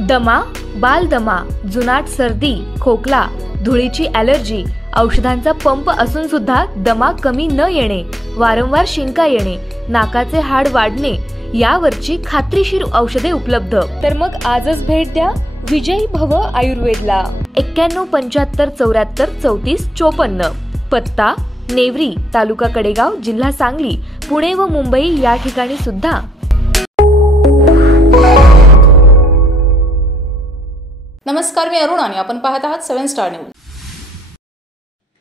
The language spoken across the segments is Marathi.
दमा, बालदमा, जुनाट सर्दी, खोकला, धुळीची ॲलर्जी, औषधांचा पंप असून सुद्धा दमा कमी न येणे, वारंवार शिंका येणे, नाकाचे हाड वाढणे यावरची खात्रीशीर औषधे उपलब्ध। तर मग आजच भेट द्या विजयी भव आयुर्वेदला। 91 75 74 34 54। पत्ता नेवरी, तालुका कडेगाव, जिल्हा सांगली, पुणे व मुंबई या ठिकाणी सुद्धा। नमस्कार, मी अरुण आणि आपण पाहत आहात 7 स्टार न्यूज।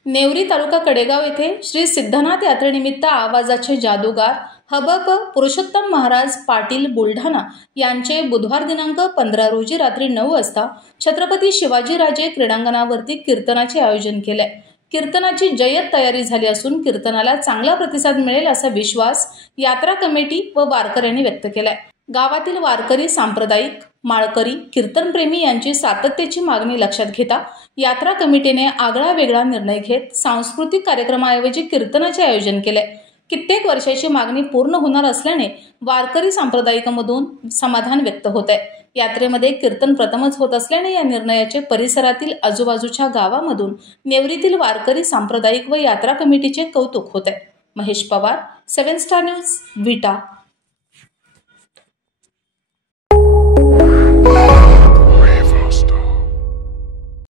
नेवरी तालुका कडेगाव येथे श्री सिद्धनाथ यात्रेनिमित्त आवाजाचे जादूगार हबप पुरुषोत्तम महाराज पाटील बुलढाणा यांचे बुधवार दिनांक 15 रोजी रात्री 9 वाजता छत्रपती शिवाजीराजे क्रीडांगणावरती कीर्तनाचे आयोजन केले। कीर्तनाची जय्यत तयारी झाली असून कीर्तनाला चांगला प्रतिसाद मिळेल असा विश्वास यात्रा कमिटी व वारकऱ्यांनी व्यक्त केलाय। गावातील वारकरी, सांप्रदायिक, माळकरी, कीर्तनप्रेमी यांची सातत्याची मागणी लक्षात घेता यात्रा कमिटीने आगळा वेगळा निर्णय घेत सांस्कृतिक कार्यक्रमाऐवजी कीर्तनाचे आयोजन केले। कित्येक वर्षाची मागणी पूर्ण होणार असल्याने वारकरी सांप्रदायिकांमधून समाधान व्यक्त होत आहे। यात्रेमध्ये कीर्तन प्रथमच होत असल्याने या निर्णयाचे परिसरातील आजूबाजूच्या गावामधून नेवरीतील वारकरी, सांप्रदायिक व यात्रा कमिटीचे कौतुक होत आहे। महेश पवार, 7 स्टार न्यूज, विटा।